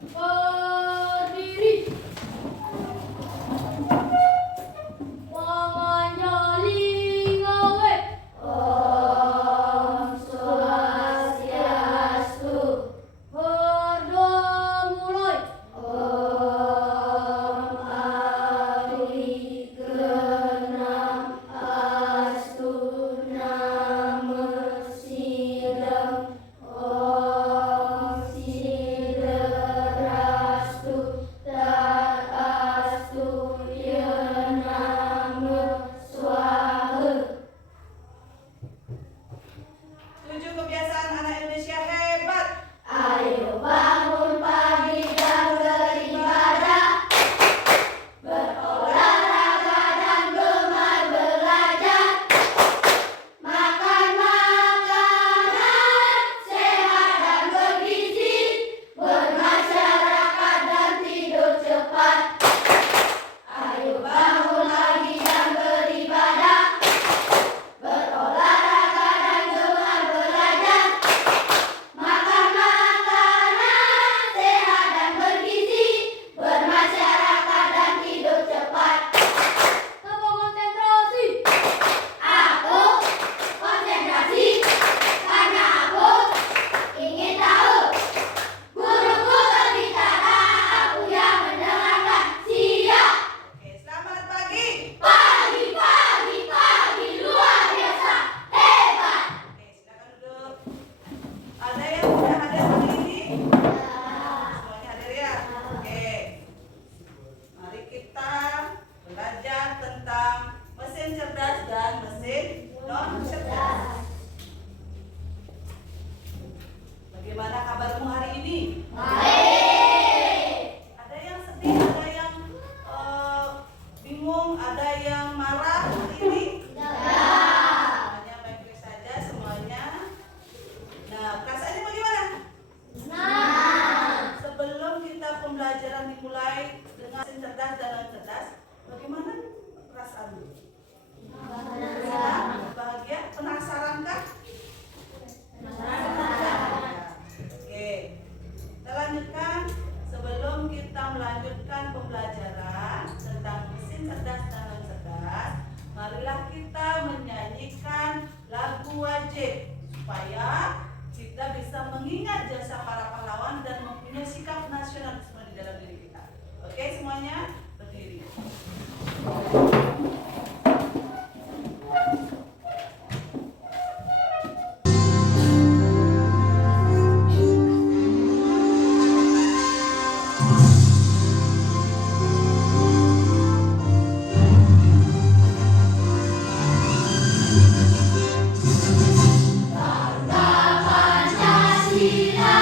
Berdiri. Menganyali ngawe. Om Swastiastu. Berdoa mulai. Om Adi Genam Astu Nama Sidam. Om Siderastu Tat Astu Ya Nama Swaha. 7 kebiasaan anak Indonesia hebat. Ayo bangun pagi dan beribadah, berolahraga dan gemar belajar, makan makanan sehat dan bergizi, bermasyarakat dan tidur cepat. Ayo bangun pagi dan beribadah, berolahraga dan gemar belajar, makan makanan sehat dan bergizi, bermasyarakat dan tidur cepat. Kamu konsentrasi. Aku konsentrasi karena aku ingin tahu. Guruku berbicara, aku yang mendengarkan. Siap. Oke, selamat pagi. Pagi, pagi, pagi, luar biasa, hebat. Oke, silakan duduk. Ada yang sudah hadir hari ini? Semuanya hadir ya? Oke. Mari kita belajar tentang mesin cerdas dan mesin non cerdas. Bagaimana kabarmu hari ini? Baik. Ada yang sedih, ada yang bingung, ada yang marah hari ini? Semuanya baik-baik saja semuanya. Nah, perasaannya bagaimana? Sebelum kita pembelajaran dimulai dengan mesin cerdas dan non cerdas, bagaimana perasaanmu? Senang, bahagia, penasarankah? Oke, kita lanjutkan. Sebelum kita melanjutkan pembelajaran tentang mesin cerdas dan non cerdas, marilah kita menyanyikan lagu wajib supaya kita bisa mengingat jasa para pahlawan dan mempunyai sikap nasionalisme di dalam diri kita. Oke, semuanya berdiri. Pancasila,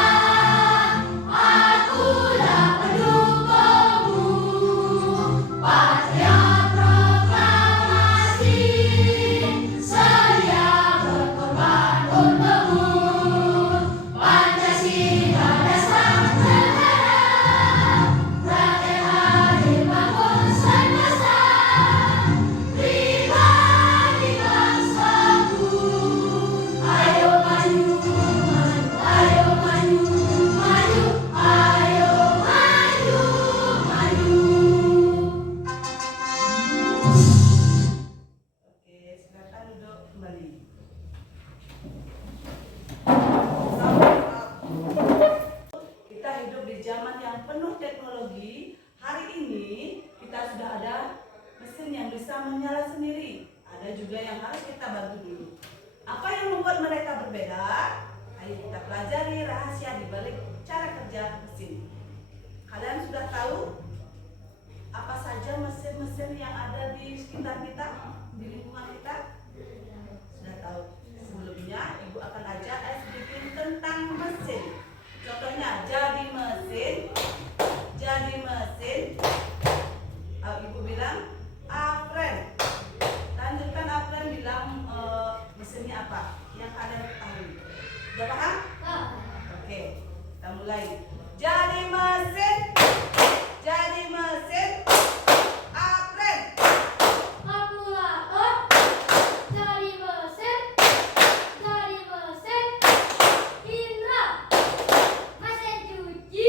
akulah pendukungmu. juga yang harus kita bantu dulu. Apa yang membuat mereka berbeda? Ayo kita pelajari rahasia di balik cara kerja mesin. Kalian sudah tahu apa saja mesin-mesin yang ada di sekitar kita, di lingkungan kita? Sudah tahu. Sebelumnya Ibu akan ajak sedikit tentang mesin. Contohnya jadi mesin. Ibu bilang apren. Lanjutkan apren bilang mesinnya apa? Yang kalian ketahui. Sudah paham? Oke, kita mulai. Jadi mesin. Apren. Kalkulator. Jadi mesin. Indra. Mesin cuci.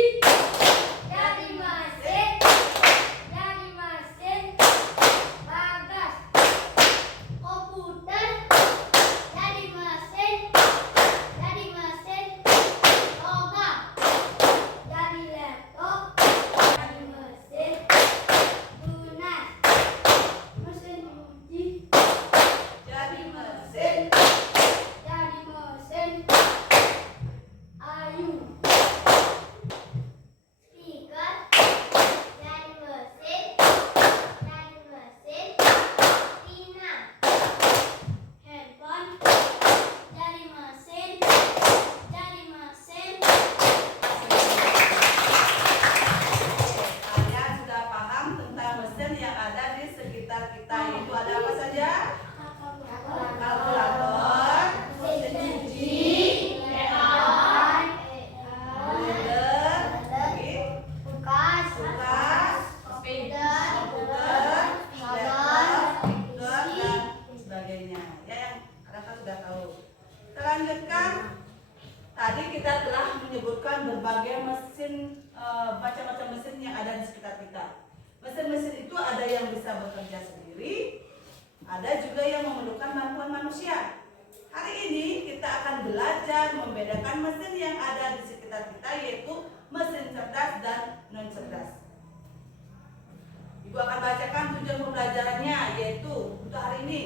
Tadi kita telah menyebutkan berbagai mesin, macam-macam mesin yang ada di sekitar kita. Mesin-mesin itu ada yang bisa bekerja sendiri, ada juga yang memerlukan bantuan manusia. Hari ini kita akan belajar membedakan mesin yang ada di sekitar kita, yaitu mesin cerdas dan non cerdas. Ibu akan bacakan tujuan pembelajarannya, yaitu untuk hari ini.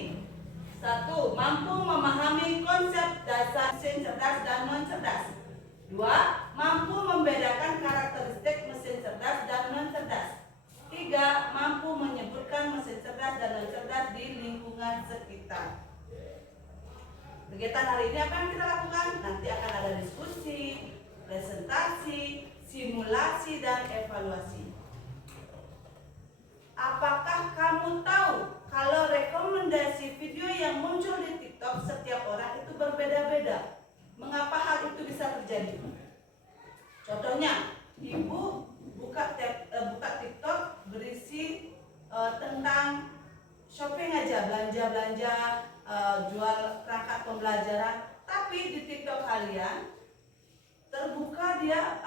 1. Mampu memahami konsep dasar mesin cerdas dan non cerdas. 2. Mampu membedakan karakteristik mesin cerdas dan non cerdas. 3. Mampu menyebutkan mesin cerdas dan non cerdas di lingkungan sekitar. Kegiatan hari ini apa yang kita lakukan? Nanti akan ada diskusi, presentasi, simulasi, dan evaluasi. Apakah kamu tahu kalau rekomendasi video yang muncul di TikTok setiap orang itu berbeda-beda? Mengapa hal itu bisa terjadi? Contohnya, ibu buka TikTok berisi tentang shopping aja, belanja-belanja, jual perangkat pembelajaran. Tapi di TikTok kalian terbuka dia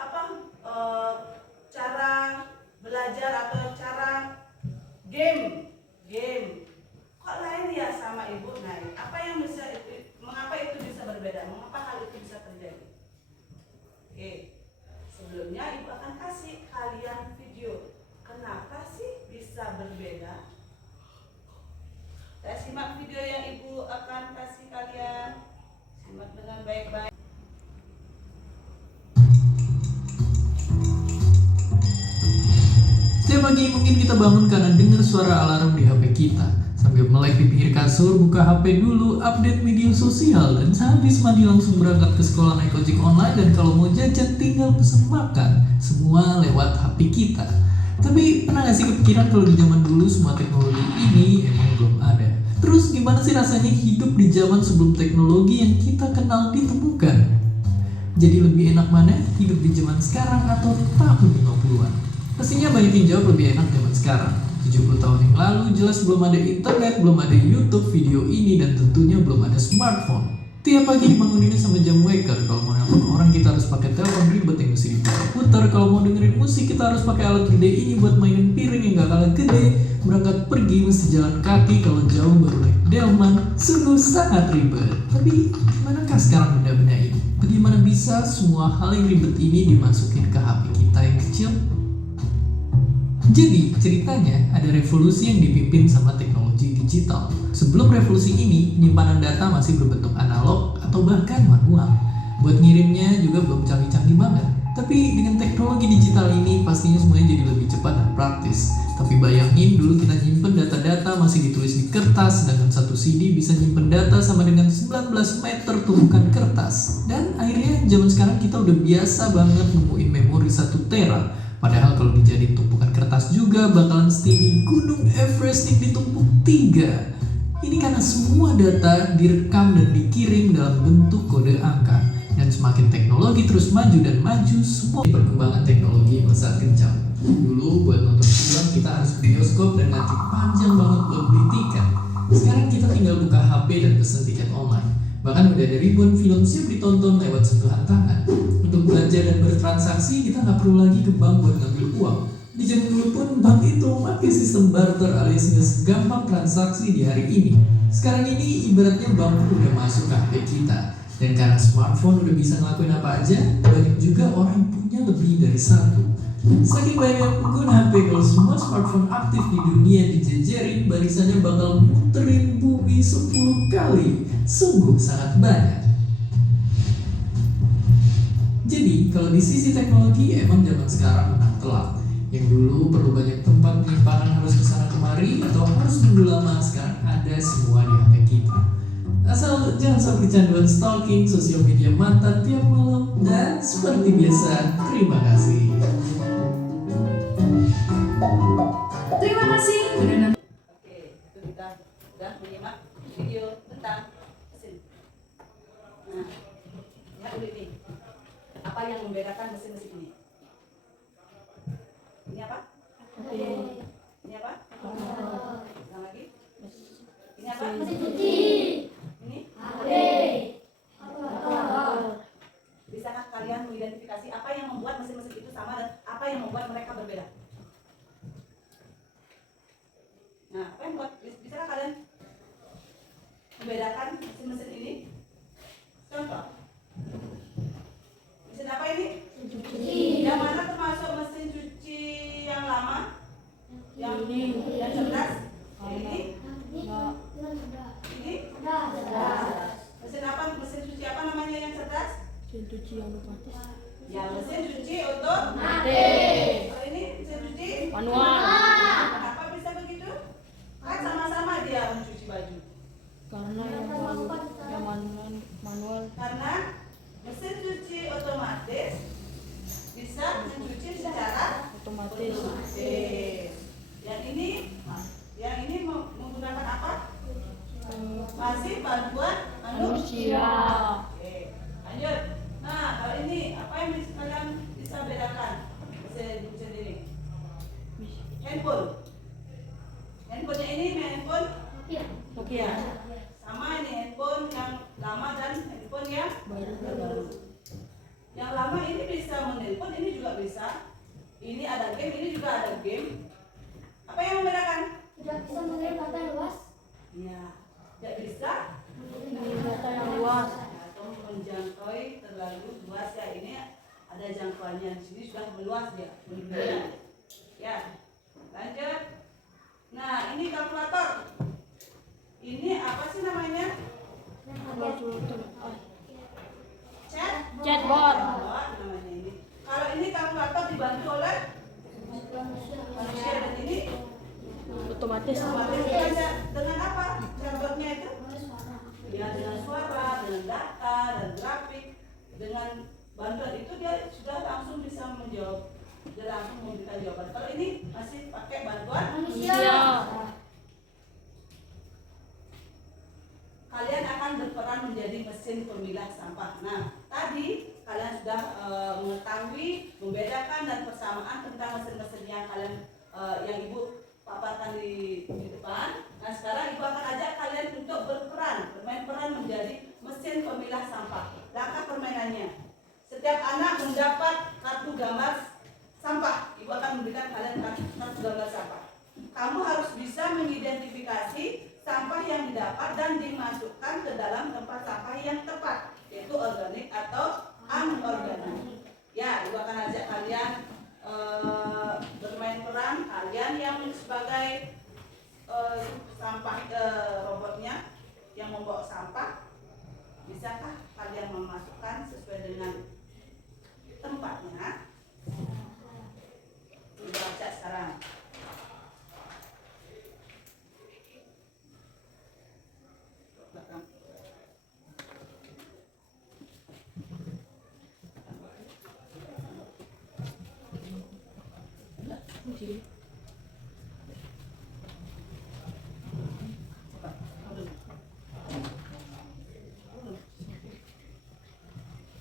cara belajar atau cara game. Kok lain ya sama ibu? Nah, mengapa itu bisa berbeda? Mengapa hal itu bisa terjadi? Oke, sebelumnya ibu akan kasih kalian video. Kenapa sih bisa berbeda? Saya simak video yang ibu akan kasih kalian. Simak dengan baik-baik. Setiap pagi mungkin kita bangun karena dengar suara alarm di HP kita. Sambil melek di pinggir kasur, buka HP dulu, update media sosial, dan sehabis mandi langsung berangkat ke sekolah naik ojek online, dan kalau mau jajan tinggal pesen makan. Semua lewat HP kita. Tapi pernah gak sih kepikiran kalau di zaman dulu semua teknologi ini emang belum ada? Terus gimana sih rasanya hidup di zaman sebelum teknologi yang kita kenal ditemukan? Jadi lebih enak mana hidup di zaman sekarang atau tahun 50-an? Pastinya banyak yang jawab lebih enak zaman sekarang. 70 tahun yang lalu jelas belum ada internet, belum ada YouTube video ini, dan tentunya belum ada smartphone. Tiap pagi dibanguninnya sama jam waker. Kalau mau nelfon orang kita harus pakai telepon ribet yang mesti diputar. Kalau mau dengerin musik kita harus pakai alat gede ini buat mainin piring yang gak kalah gede. Berangkat pergi mesti jalan kaki, kalau jauh baru naik delman. Sungguh sangat ribet. Tapi manakah sekarang benda-benda ini? Bagaimana bisa semua hal yang ribet ini dimasukin ke HP kita yang kecil? Jadi ceritanya ada revolusi yang dipimpin sama teknologi digital. Sebelum revolusi ini, penyimpanan data masih berbentuk analog atau bahkan manual. Buat ngirimnya juga belum canggih-canggih banget. Tapi dengan teknologi digital ini pastinya semuanya jadi lebih cepat dan praktis. Tapi bayangin dulu kita nyimpen data-data masih ditulis di kertas, sedangkan satu CD bisa nyimpen data sama dengan 19 meter tumpukan kertas. Dan akhirnya zaman sekarang kita udah biasa banget nemuin memori 1 tera. Padahal kalau dijadiin tumpukan kertas juga bakalan setinggi Gunung Everest yang ditumpuk 3. Ini karena semua data direkam dan dikirim dalam bentuk kode angka. Dan semakin teknologi terus maju dan maju, semua perkembangan teknologi melesat kencang. Dulu buat nonton film kita harus ke bioskop dan ngantri panjang banget buat beli tiket. Sekarang kita tinggal buka HP dan pesen tiket online. Bahkan udah ada ribuan film siap ditonton lewat sentuhan tangan. Untuk belanja dan bertransaksi kita nggak perlu lagi ke bank buat ngambil uang. Di zaman dulu pun bank itu memakai sistem barter alias nggak segampang transaksi di hari ini. Sekarang ini ibaratnya bank udah masuk ke HP kita. Dan karena smartphone udah bisa ngelakuin apa aja, banyak juga orang yang punya lebih dari satu. Saking banyak pengguna HP, kalau semua smartphone aktif di dunia dijejerin, barisannya bakal muterin bumi 10 kali. Sungguh sangat banyak. Jadi, kalau di sisi teknologi, emang zaman sekarang menang telak. Yang dulu perlu banyak tempat penyimpanan harus kesana kemari, atau harus nunggu lama, sekarang ada semua di HP kita. Asal jangan sampai kecanduan stalking sosial media mantan tiap malam. Dan seperti biasa, terima kasih. Terima kasih. Oke, itu kita sudah menyimak video tentang mesin. Nah, lihat dulu ini. Apa yang membedakan mesin-mesin ini? Ini apa? Ini apa? Ulang lagi. Ini apa? Mesin cuci. Ini? HP. Bisakah mengidentifikasi apa yang membuat mesin-mesin itu sama dan apa yang membuat mereka berbeda. Nah, apa yang membuat, bisa kalian membedakan mesin-mesin ini? Contoh, mesin apa ini? Yang mana termasuk mesin cuci yang lama? Yang cerdas? Ini? Mesin apa? Mesin cuci apa namanya yang cerdas? Mesin cuci yang otomatis. Ya, mesin cuci otomatis. Kalau ini mesin cuci Manual. Kenapa bisa begitu? Kan sama-sama dia mencuci baju. Karena yang manual. Karena mesin cuci otomatis bisa mencuci secara Otomatis. Yang ini menggunakan apa? Masih bantuan Manusia. Oke, lanjut. Nah, kalau ini apa yang kalian bisa bedakan mesin ini? Handphone. Handphonenya ini handphone Nokia. sama ini handphone yang lama dan handphone yang Baru. Yang lama ini bisa menelpon, ini juga bisa. Ini ada game, ini juga ada game. Apa yang membedakan? Tidak bisa mengirim data yang luas. Ya, tidak bisa Data yang luas. atau menjangkau terlalu luas ya. Ini ada jangkauannya di sini sudah meluas dia. Ya, lanjut. Nah, ini kalkulator. Ini apa sih namanya? Chatbot. Namanya ini. Kalau ini kalkulator dibantu oleh manusia dan ini Otomatis. dengan apa? Chatbotnya itu? Ya, dengan suara, dengan data, dan grafik. Dengan bantuan itu dia sudah langsung bisa menjawab. Dia langsung memberikan jawaban. Kalau ini masih pakai bantuan Manusia. kalian akan berperan menjadi mesin pemilah sampah. Nah, tadi kalian sudah mengetahui, membedakan dan persamaan tentang mesin-mesin yang kalian yang ibu paparkan di depan. Nah, sekarang ibu akan ajak kalian untuk bermain peran menjadi mesin pemilah sampah. Langkah permainannya: setiap anak mendapat kartu gambar sampah. Ibu akan memberikan kalian kartu gambar sampah. Kamu harus bisa mengidentifikasi sampah yang didapat dan dimasukkan ke dalam tempat sampah yang tepat, yaitu organik atau anorganik. Ya, ibu akan ajak kalian bermain peran. Kalian yang sebagai sampah robotnya yang membawa sampah, bisakah kalian memasukkan sesuai dengan tempatnya? Ibu baca sekarang.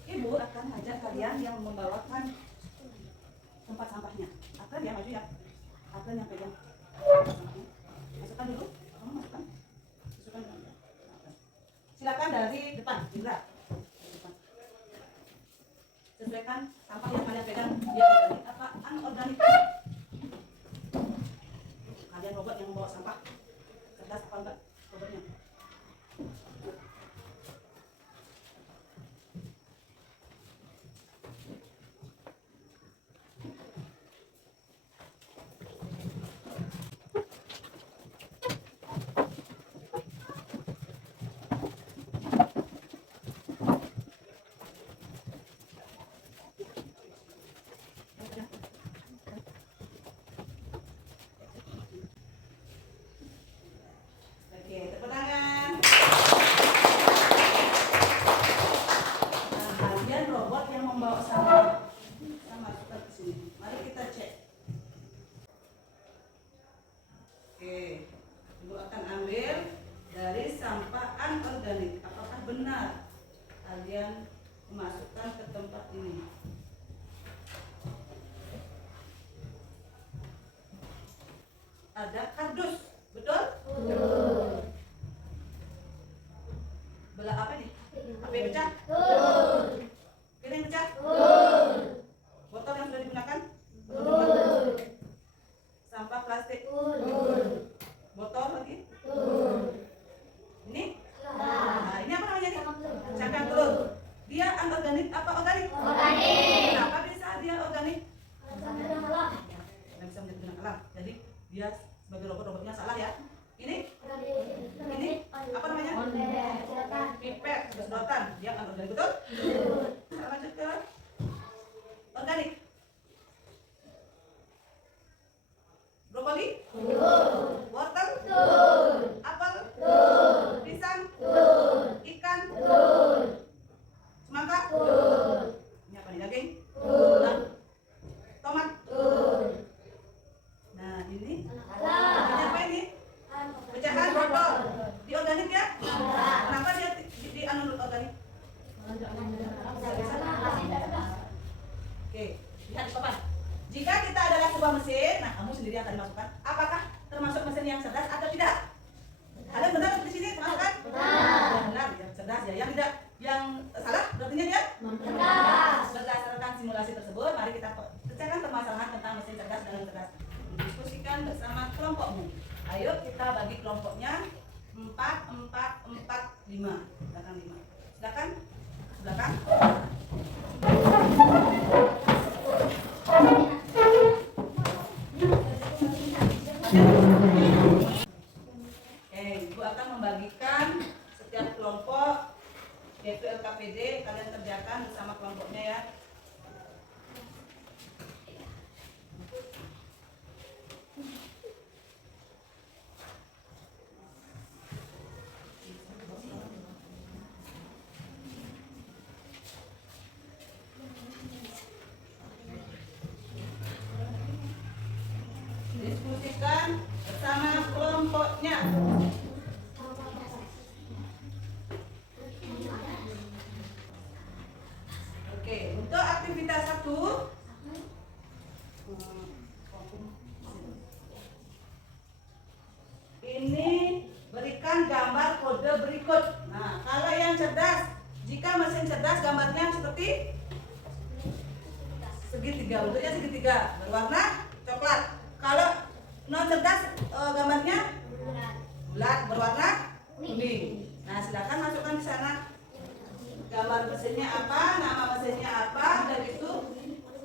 Ibu akan ajak kalian yang membawakan tempat sampahnya. Akan ya, maju ya. Akan yang pegang. Masukkan dulu. Kamu masukkan. Masukkan dulu. Silakan dari depan, Indra. Depan. Sesuaikan sampah yang kalian pegang. Dia organik apa anorganik. Kalian robot yang membawa sampah. Cerdas apa enggak robotnya? Oke, tepuk tangan. Nah, kalian robot yang membawa sampah. Kita masukkan ke sini. Mari kita cek. Oke, ibu akan ambil dari sampah anorganik. Apakah benar kalian memasukkan ke tempat ini? Ada kardus, betul? Belah apa nih? Apa yang pecah? Piring pecah? organik? Organik. Kenapa bisa dia organik? Karena dia halal. Karena bisa menjadi dengan alam. Jadi dia sebagai robotnya salah ya. Ini Ini apa namanya? Pipet, sedotan. Dia anorganik betul? Kita lanjut ke organik. Brokoli? Wortel? Apel? Pisang? Ikan? Semangka? Ini apa nih, daging? Nah, tomat? Nah, ini apa ini? Pecahan botol. Di organik ya? Kenapa dia di anorganik? Oke, lihat di papan. Jika kita adalah sebuah mesin, nah kamu sendiri akan dimasukkan. Apakah termasuk mesin yang cerdas atau tidak? Kalian benar di sini termasukkan? Benar, ya, cerdas ya. Yang tidak, yang salah berarti dia? Berdasarkan simulasi tersebut, mari kita pecahkan permasalahan tentang mesin cerdas dan non cerdas. Diskusikan bersama kelompokmu. Ayo kita bagi kelompoknya 4, 4, 4, 5. Silakan 5. Silakan. Belakang. Ibu akan membagikan setiap kelompok yaitu LKPD, kalian kerjakan bersama kelompoknya ya. Diskusikan bersama kelompoknya. Oke, untuk aktivitas 1 ini berikan gambar kode berikut. Nah, kalau yang cerdas, jika mesin cerdas gambarnya seperti segitiga, bentuknya segitiga berwarna coklat. Kalau non cerdas gambarnya bulat berwarna kuning. Nah, silakan masukkan di sana gambar mesinnya apa, nama mesinnya apa, dan itu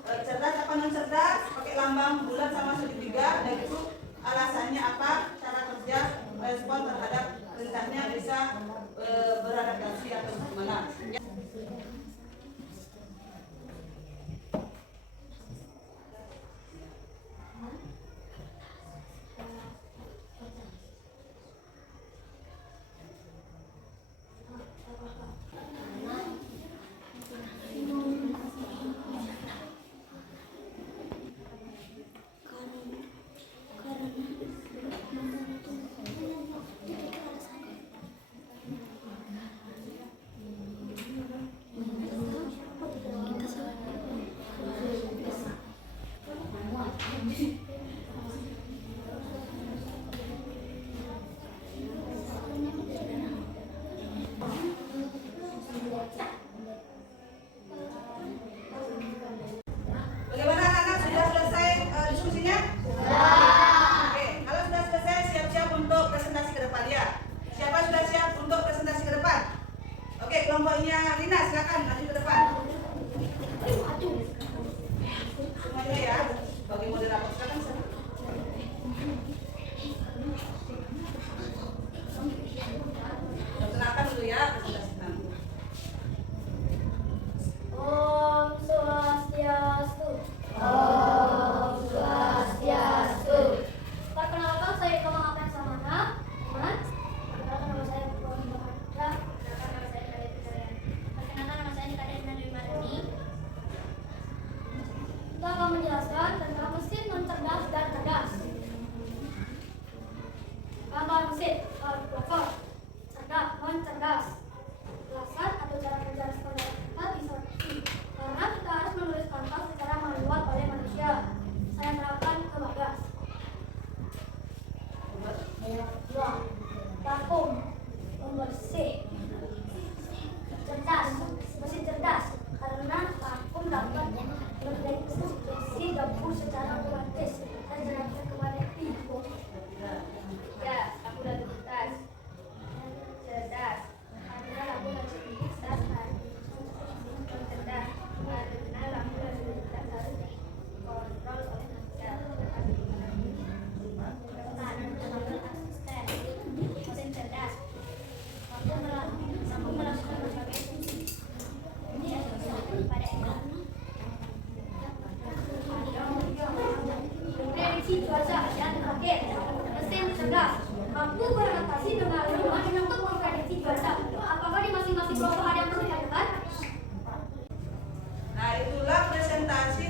cerdas apa non cerdas, pakai lambang bulat sama segitiga, dan itu alasannya apa, cara kerja, respon terhadap perintahnya bisa beradaptasi atau gimana.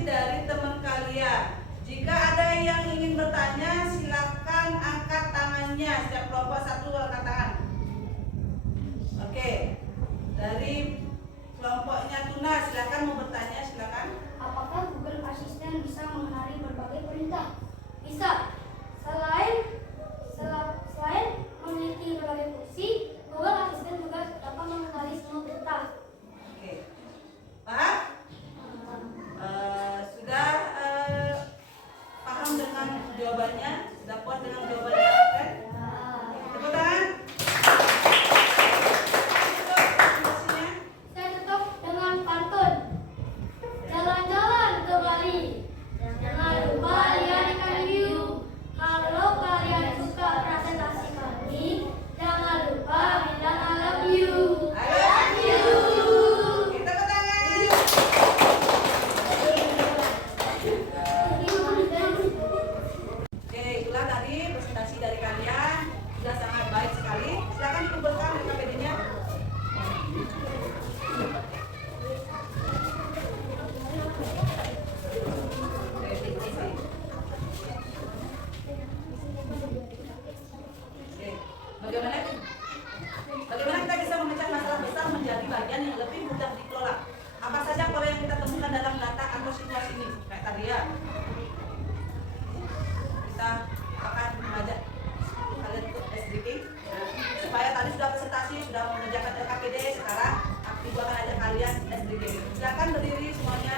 presentasi dari teman kalian. Jika ada yang ingin bertanya, silakan angkat tangannya. Setiap kelompok satu angkat tangan. Oke. Dari kelompoknya Tuna, silakan mau bertanya, silakan. Apakah Google Assistant bisa mengenali berbagai perintah? Bisa. Selain memiliki berbagai fungsi, Google Assistant juga dapat mengenali semua perintah. Oke. Paham? Sudah paham dengan jawabannya? Sudah puas dengan jawabannya? Oke? Tepuk tangan. Tutup presentasinya. Saya tutup dengan pantun. Jalan-jalan ke Bali. Jangan lupa lihat ikan hiu. Kalau kalian suka presentasi kami, jangan lupa bilang I love you. I love you. Kita tepuk tangan. Oke, itulah tadi presentasi dari kalian. Sudah sangat baik sekali. Silakan dikumpulkan KPD-nya. Oke, bagaimana kita bisa memecah masalah besar menjadi bagian yang lebih mudah dikelola? Apa saja pola yang kita temukan dalam data atau situasi ini? Kayak tadi ya. Kita akan mengajak kalian untuk SDK supaya tadi sudah presentasi, sudah mengerjakan LKPD, sekarang Ibu akan ajak kalian SDK. Silakan berdiri semuanya.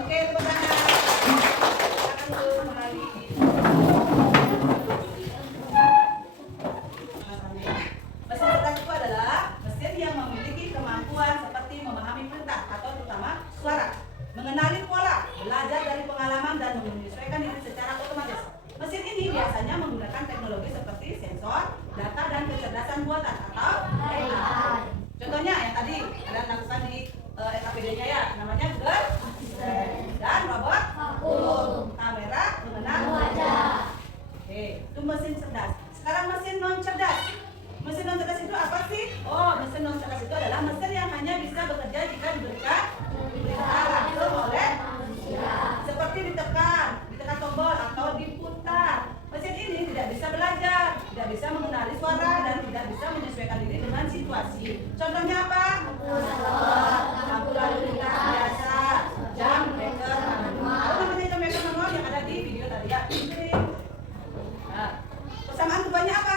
Oke, tepuk tangan. Silakan dulu kembali. Mesin cerdas itu adalah mesin yang memiliki kemampuan seperti memahami perintah atau terutama suara, mengenali pola, belajar dari pengalaman dan menyesuaikan diri secara otomatis. Mesin ini biasanya menggunakan teknologi seperti sensor, data dan kecerdasan buatan atau AI. Contohnya yang tadi kalian lakukan di LKPD-nya ya, namanya Google dan robot kamera mengenal wajah. Oke, itu mesin cerdas. Sekarang mesin non cerdas. Mesin non cerdas itu apa sih? Oh, mesin non cerdas itu adalah mesin yang hanya bisa bekerja jika diberikan perintah langsung oleh manusia. Seperti ditekan tombol atau diputar. Mesin ini tidak bisa belajar, tidak bisa mengenali suara dan tidak bisa menyesuaikan diri dengan situasi. Contohnya apa? Lampu lalu lintas biasa, jam, breaker, manual. Apa namanya jam breaker manual yang ada di video tadi ya? Nah, persamaan keduanya apa?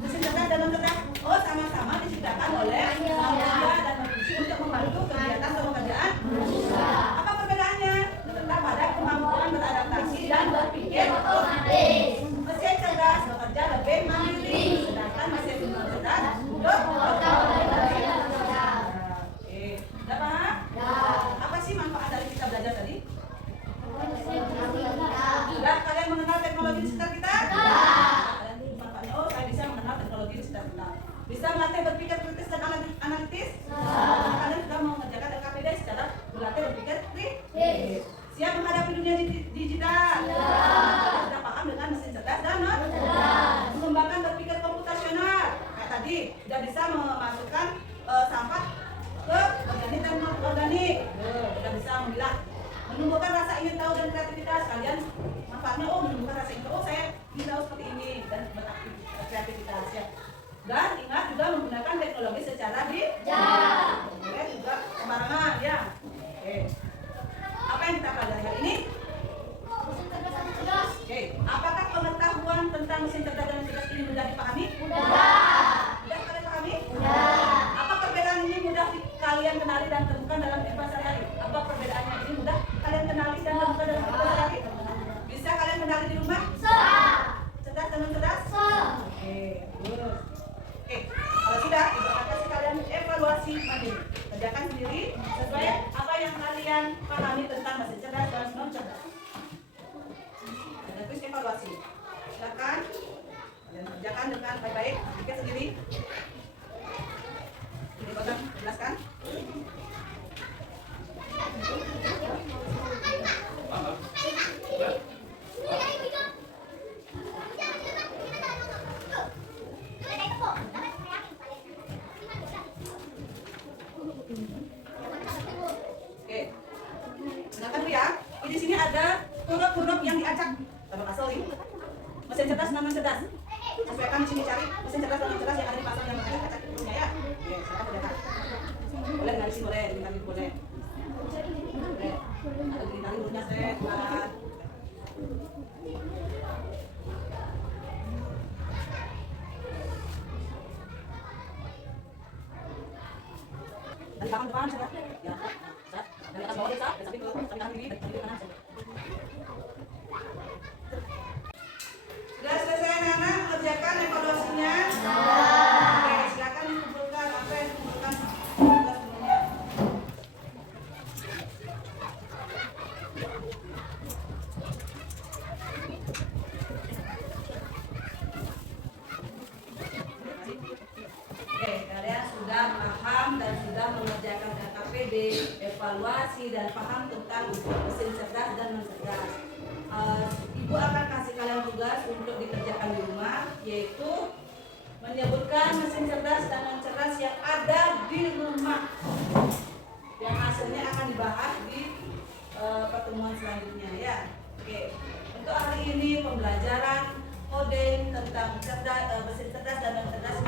Mesin cerdas dan non cerdas. Oh, sama-sama diciptakan oleh manusia dan berfungsi untuk membantu kegiatan atau pekerjaan manusia. Apa perbedaannya? Terletak pada kemampuan beradaptasi dan berpikir otomatis. Mesin cerdas bekerja lebih mandiri, sedangkan mesin non cerdas untuk bekerja lebih bekerja. Oke, udah paham? Apa sih manfaat dari kita belajar tadi? Sudah kalian mengenal teknologi di sekitar kita? Kalian manfaatnya, oh saya bisa mengenal teknologi di sekitar kita. Bisa melatih berpikir kritis dan analitis? Kalian sudah mengerjakan LKPD secara berlatih berpikir kritis. Siap menghadapi dunia digital? tahu dan kreativitas. Kalian manfaatnya menemukan rasa ingin tahu, saya ingin tahu seperti ini dan kreativitas ya. Dan ingat juga menggunakan teknologi secara bijak. Boleh juga sembarangan ya. Oke. Apa yang kita pelajari hari ini? Oke. Apakah pengetahuan tentang mesin cerdas dan cerdas ini mudah dipahami? Mudah kalian pahami? Apa perbedaan ini mudah kalian kenali dan temukan dalam kehidupan sehari-hari? Apa perbedaannya ini mudah kalian kenali dan temukan dalam kehidupan sehari-hari? Bisa kalian kenali di rumah? Cerdas dan cerdas? Oke, bagus. Oke, kalau sudah, ibu akan kasih kalian evaluasi mandiri. Kerjakan sendiri sesuai apa yang kalian pahami tentang mesin cerdas dan non cerdas. Ada kuis evaluasi. Silakan kalian kerjakan dengan baik-baik. Pikir sendiri. Ini pegang, jelaskan. Oke, dengarkan dulu ya. Di sini ada huruf-huruf yang diacak. Sama pasal ini. Mesin cerdas dan non cerdas. Sesuaikan di sini cari mesin cerdas dan non cerdas yang ada di pasal yang acak hurufnya ya. Oke, silakan kerjakan. Boleh dari sini boleh, ditarik boleh. Boleh. Ada ditarik hurufnya set. Dari belakang depan saja. Ya. Set. Dari atas bawah desa, dari samping ke kanan kiri, dari kiri ke kanan saja. Sudah selesai anak-anak mengerjakan evaluasinya? Oke, silakan dikumpulkan apa yang dikumpulkan tugas sebelumnya. Oke, kalian sudah paham dan sudah mengerjakan KKPD, evaluasi dan paham tentang mesin cerdas dan non cerdas. Ibu akan kasih kalian tugas untuk dikerjakan di rumah, yaitu menyebutkan mesin cerdas dan non cerdas yang ada di rumah. Yang hasilnya akan dibahas di pertemuan selanjutnya ya. Oke, untuk hari ini pembelajaran coding tentang cerdas, mesin cerdas dan non cerdas